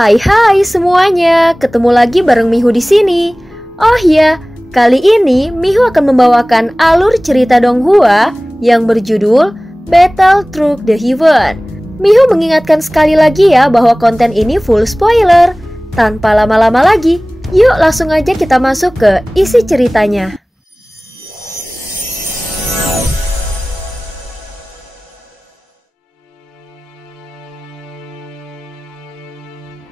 Hai semuanya, ketemu lagi bareng Mihu di sini. Oh ya, kali ini Mihu akan membawakan alur cerita Donghua yang berjudul Battle Through the Heaven. Mihu mengingatkan sekali lagi ya bahwa konten ini full spoiler. Tanpa lama-lama lagi, yuk langsung aja kita masuk ke isi ceritanya.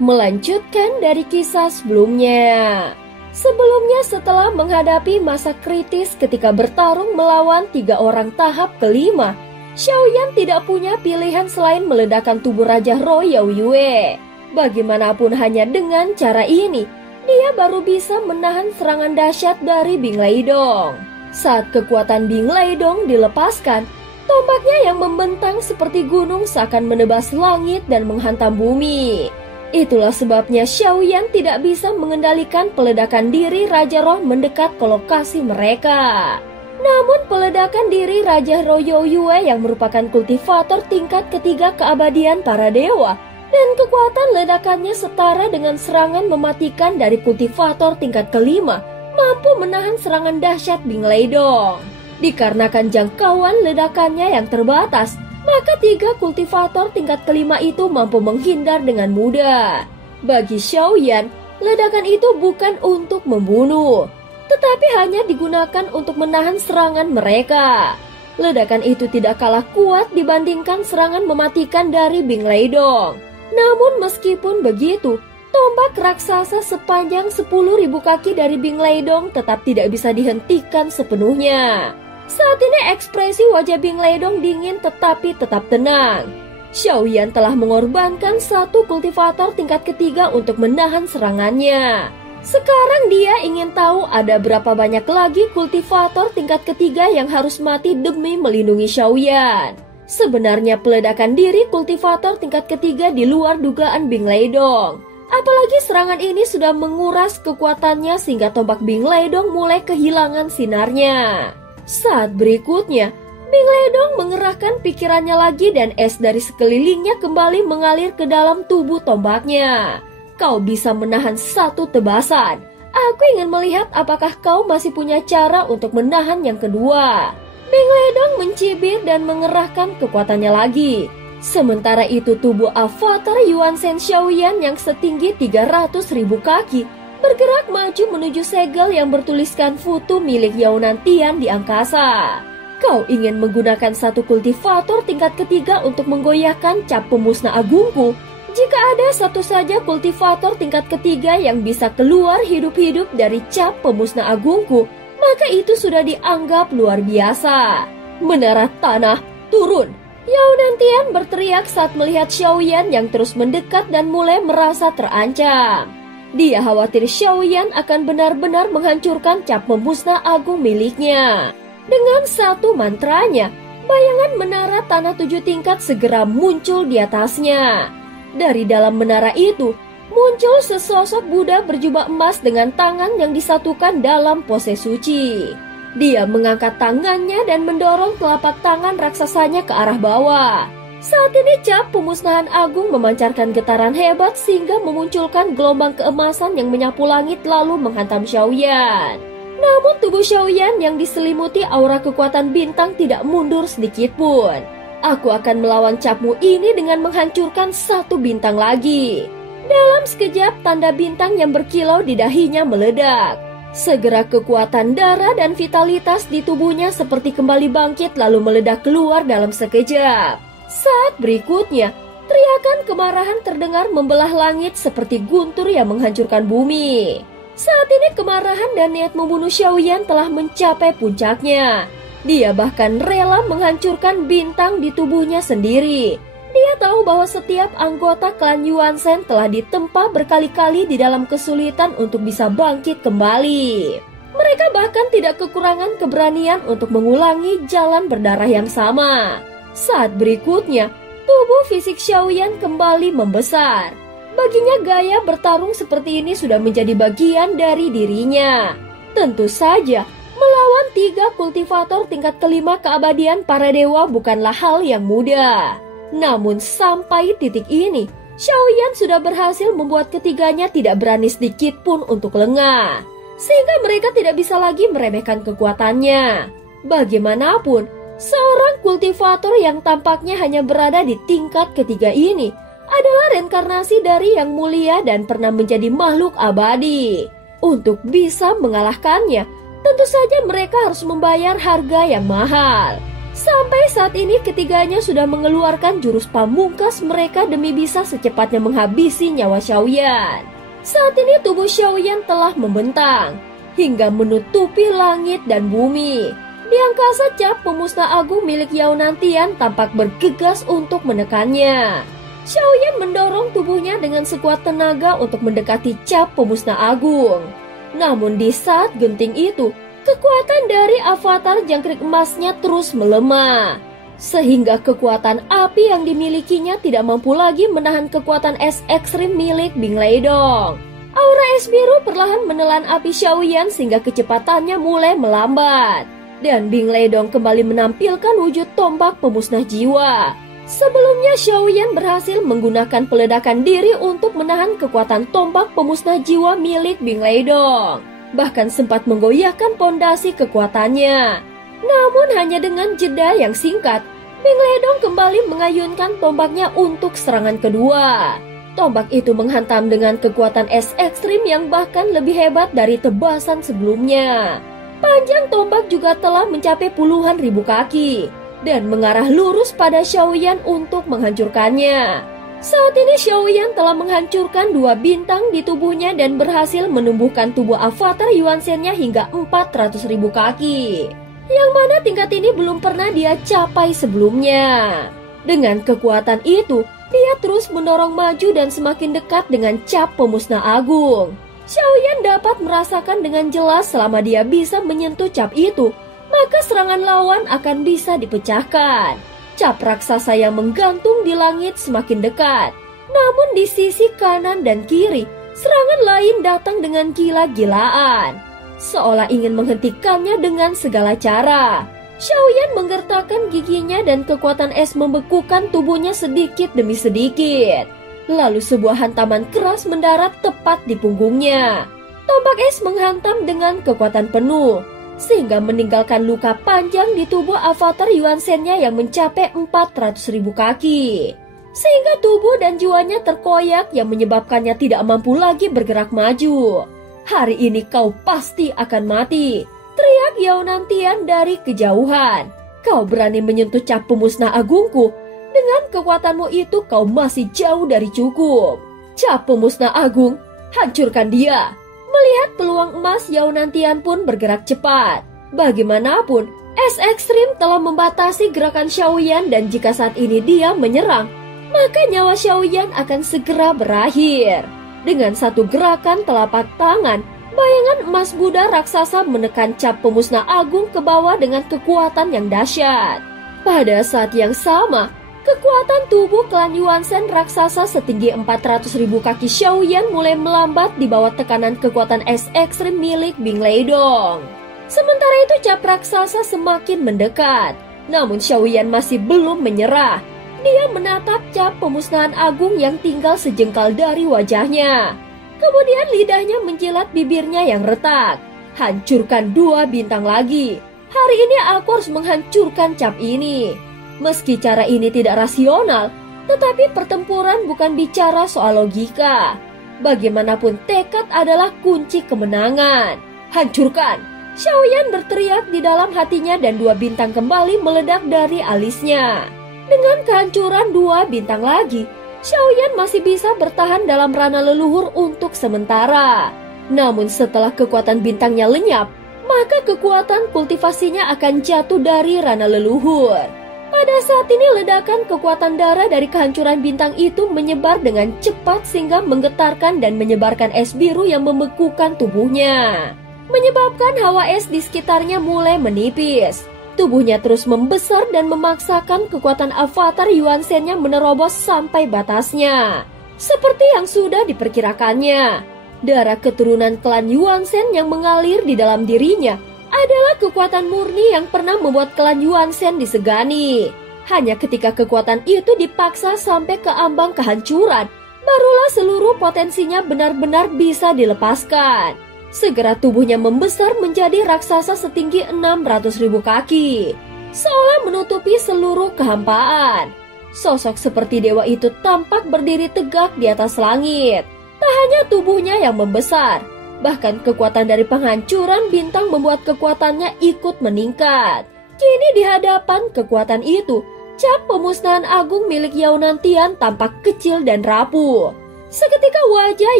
Melanjutkan dari kisah sebelumnya. Sebelumnya setelah menghadapi masa kritis ketika bertarung melawan 3 orang tahap kelima, Xiaoyan tidak punya pilihan selain meledakkan tubuh Raja Roh Yao Yue. Bagaimanapun hanya dengan cara ini, dia baru bisa menahan serangan dahsyat dari Bing Leidong. Saat kekuatan Bing Leidong dilepaskan, tombaknya yang membentang seperti gunung seakan menebas langit dan menghantam bumi. Itulah sebabnya Xiaoyan tidak bisa mengendalikan peledakan diri Raja Roh mendekat ke lokasi mereka. Namun peledakan diri Raja Roh Yao Yue yang merupakan kultivator tingkat ketiga keabadian para dewa dan kekuatan ledakannya setara dengan serangan mematikan dari kultivator tingkat kelima mampu menahan serangan dahsyat Bing Leidong. Dikarenakan jangkauan ledakannya yang terbatas, maka 3 kultivator tingkat kelima itu mampu menghindar dengan mudah. Bagi Xiaoyan, ledakan itu bukan untuk membunuh, tetapi hanya digunakan untuk menahan serangan mereka. Ledakan itu tidak kalah kuat dibandingkan serangan mematikan dari Bing Leidong. Namun meskipun begitu, tombak raksasa sepanjang 10.000 kaki dari Bing Leidong tetap tidak bisa dihentikan sepenuhnya. Saat ini ekspresi wajah Bing Leidong dingin tetapi tetap tenang. Xiaoyan telah mengorbankan 1 kultivator tingkat ketiga untuk menahan serangannya. Sekarang dia ingin tahu ada berapa banyak lagi kultivator tingkat ketiga yang harus mati demi melindungi Xiaoyan. Sebenarnya peledakan diri kultivator tingkat ketiga di luar dugaan Bing Leidong. Apalagi serangan ini sudah menguras kekuatannya sehingga tombak Bing Leidong mulai kehilangan sinarnya. Saat berikutnya, Bing Leidong mengerahkan pikirannya lagi dan es dari sekelilingnya kembali mengalir ke dalam tubuh tombaknya. Kau bisa menahan 1 tebasan. Aku ingin melihat apakah kau masih punya cara untuk menahan yang kedua. Bing Leidong mencibir dan mengerahkan kekuatannya lagi. Sementara itu tubuh avatar Yuan Shen Xiaoyan yang setinggi 300.000 kaki bergerak maju menuju segel yang bertuliskan foto milik Yao Nantian di angkasa. Kau ingin menggunakan 1 kultivator tingkat ketiga untuk menggoyahkan cap pemusnah agungku? Jika ada satu saja kultivator tingkat ketiga yang bisa keluar hidup-hidup dari cap pemusnah agungku, maka itu sudah dianggap luar biasa. Menara tanah, turun! Yao Nantian berteriak saat melihat Xiaoyan yang terus mendekat dan mulai merasa terancam. Dia khawatir Xiaoyan akan benar-benar menghancurkan cap pemusnah agung miliknya. Dengan 1 mantranya, bayangan menara tanah 7 tingkat segera muncul di atasnya. Dari dalam menara itu, muncul sesosok Buddha berjubah emas dengan tangan yang disatukan dalam pose suci. Dia mengangkat tangannya dan mendorong telapak tangan raksasanya ke arah bawah. Saat ini cap pemusnahan agung memancarkan getaran hebat sehingga memunculkan gelombang keemasan yang menyapu langit lalu menghantam Xiaoyan. Namun tubuh Xiaoyan yang diselimuti aura kekuatan bintang tidak mundur sedikit pun. Aku akan melawan capmu ini dengan menghancurkan 1 bintang lagi. Dalam sekejap tanda bintang yang berkilau di dahinya meledak. Segera kekuatan darah dan vitalitas di tubuhnya seperti kembali bangkit lalu meledak keluar dalam sekejap. Saat berikutnya, teriakan kemarahan terdengar membelah langit seperti guntur yang menghancurkan bumi. Saat ini kemarahan dan niat membunuh Xiaoyan telah mencapai puncaknya. Dia bahkan rela menghancurkan bintang di tubuhnya sendiri. Dia tahu bahwa setiap anggota klan Yuan Shen telah ditempa berkali-kali di dalam kesulitan untuk bisa bangkit kembali. Mereka bahkan tidak kekurangan keberanian untuk mengulangi jalan berdarah yang sama. Saat berikutnya, tubuh fisik Xiaoyan kembali membesar. Baginya gaya bertarung seperti ini sudah menjadi bagian dari dirinya. Tentu saja, melawan 3 kultivator tingkat kelima keabadian para dewa bukanlah hal yang mudah. Namun sampai titik ini, Xiaoyan sudah berhasil membuat ketiganya tidak berani sedikit pun untuk lengah, sehingga mereka tidak bisa lagi meremehkan kekuatannya. Bagaimanapun, seorang kultivator yang tampaknya hanya berada di tingkat ketiga ini adalah reinkarnasi dari yang mulia dan pernah menjadi makhluk abadi. Untuk bisa mengalahkannya, tentu saja mereka harus membayar harga yang mahal. Sampai saat ini ketiganya sudah mengeluarkan jurus pamungkas mereka demi bisa secepatnya menghabisi nyawa Xiaoyan. Saat ini tubuh Xiaoyan telah membentang hingga menutupi langit dan bumi. Di angkasa, cap pemusnah agung milik Yao Nantian tampak bergegas untuk menekannya. Xiaoyan mendorong tubuhnya dengan sekuat tenaga untuk mendekati cap pemusnah agung. Namun di saat genting itu, kekuatan dari avatar jangkrik emasnya terus melemah, sehingga kekuatan api yang dimilikinya tidak mampu lagi menahan kekuatan es ekstrim milik Bing Leidong. Aura es biru perlahan menelan api Xiaoyan sehingga kecepatannya mulai melambat. Dan Bing Leidong kembali menampilkan wujud tombak pemusnah jiwa. Sebelumnya Xiaoyan berhasil menggunakan peledakan diri untuk menahan kekuatan tombak pemusnah jiwa milik Bing Leidong. Bahkan sempat menggoyahkan pondasi kekuatannya. Namun hanya dengan jeda yang singkat, Bing Leidong kembali mengayunkan tombaknya untuk serangan kedua. Tombak itu menghantam dengan kekuatan es ekstrim yang bahkan lebih hebat dari tebasan sebelumnya. Panjang tombak juga telah mencapai puluhan ribu kaki dan mengarah lurus pada Xiaoyan untuk menghancurkannya. Saat ini Xiaoyan telah menghancurkan 2 bintang di tubuhnya dan berhasil menumbuhkan tubuh avatar Yuan Shen-nya hingga 400 ribu kaki, yang mana tingkat ini belum pernah dia capai sebelumnya. Dengan kekuatan itu, dia terus mendorong maju dan semakin dekat dengan cap pemusnah agung. Xiaoyan dapat merasakan dengan jelas selama dia bisa menyentuh cap itu, maka serangan lawan akan bisa dipecahkan. Cap raksasa yang menggantung di langit semakin dekat. Namun di sisi kanan dan kiri, serangan lain datang dengan gila-gilaan, seolah ingin menghentikannya dengan segala cara. Xiaoyan menggertakkan giginya dan kekuatan es membekukan tubuhnya sedikit demi sedikit. Lalu sebuah hantaman keras mendarat tepat di punggungnya. Tombak es menghantam dengan kekuatan penuh, sehingga meninggalkan luka panjang di tubuh avatar Yuan Shen-nya yang mencapai 400 ribu kaki. Sehingga tubuh dan jiwanya terkoyak yang menyebabkannya tidak mampu lagi bergerak maju. Hari ini kau pasti akan mati, teriak Yao Nantian dari kejauhan. Kau berani menyentuh cap pemusnah agungku? Dengan kekuatanmu itu kau masih jauh dari cukup. Cap pemusnah agung, hancurkan dia. Melihat peluang emas, Yao Nantian pun bergerak cepat. Bagaimanapun, es ekstrim telah membatasi gerakan Xiaoyan dan jika saat ini dia menyerang, maka nyawa Xiaoyan akan segera berakhir. Dengan satu gerakan telapak tangan, bayangan emas Buddha raksasa menekan cap pemusnah agung ke bawah dengan kekuatan yang dahsyat. Pada saat yang sama, kekuatan tubuh klan Yuan Shen raksasa setinggi 400 ribu kaki Xiaoyan mulai melambat di bawah tekanan kekuatan es ekstrim milik Bing Leidong. Sementara itu cap raksasa semakin mendekat, namun Xiaoyan masih belum menyerah. Dia menatap cap pemusnahan agung yang tinggal sejengkal dari wajahnya. Kemudian lidahnya menjilat bibirnya yang retak. Hancurkan 2 bintang lagi. Hari ini aku harus menghancurkan cap ini. Meski cara ini tidak rasional, tetapi pertempuran bukan bicara soal logika. Bagaimanapun tekad adalah kunci kemenangan. Hancurkan! Xiaoyan berteriak di dalam hatinya dan 2 bintang kembali meledak dari alisnya. Dengan kehancuran 2 bintang lagi, Xiaoyan masih bisa bertahan dalam ranah leluhur untuk sementara. Namun setelah kekuatan bintangnya lenyap, maka kekuatan kultivasinya akan jatuh dari ranah leluhur. Pada saat ini ledakan kekuatan darah dari kehancuran bintang itu menyebar dengan cepat sehingga menggetarkan dan menyebarkan es biru yang membekukan tubuhnya, menyebabkan hawa es di sekitarnya mulai menipis. Tubuhnya terus membesar dan memaksakan kekuatan avatar Yuan Shen-nya menerobos sampai batasnya. Seperti yang sudah diperkirakannya, darah keturunan klan Yuan Shen yang mengalir di dalam dirinya adalah kekuatan murni yang pernah membuat klan Yuan Shen disegani. Hanya ketika kekuatan itu dipaksa sampai ke ambang kehancuran, barulah seluruh potensinya benar-benar bisa dilepaskan. Segera tubuhnya membesar menjadi raksasa setinggi 600.000 kaki, seolah menutupi seluruh kehampaan. Sosok seperti dewa itu tampak berdiri tegak di atas langit. Tak hanya tubuhnya yang membesar, bahkan kekuatan dari penghancuran bintang membuat kekuatannya ikut meningkat. Kini di hadapan kekuatan itu, cap pemusnahan agung milik Yaunantian tampak kecil dan rapuh. Seketika wajah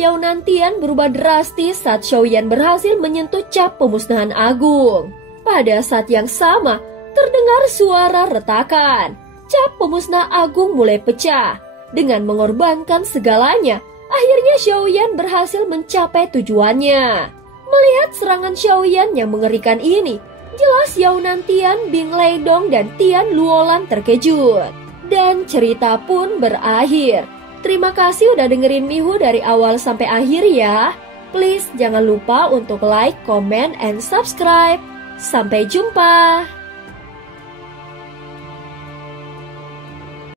Yaunantian berubah drastis saat Xiaoyan berhasil menyentuh cap pemusnahan agung. Pada saat yang sama, terdengar suara retakan. Cap pemusnah agung mulai pecah. Dengan mengorbankan segalanya, akhirnya Xiaoyan berhasil mencapai tujuannya. Melihat serangan Xiaoyan yang mengerikan ini, jelas Yaunantian, Bing Leidong, dan Tian Luolan terkejut. Dan cerita pun berakhir. Terima kasih udah dengerin Mihu dari awal sampai akhir ya. Please jangan lupa untuk like, comment, and subscribe. Sampai jumpa.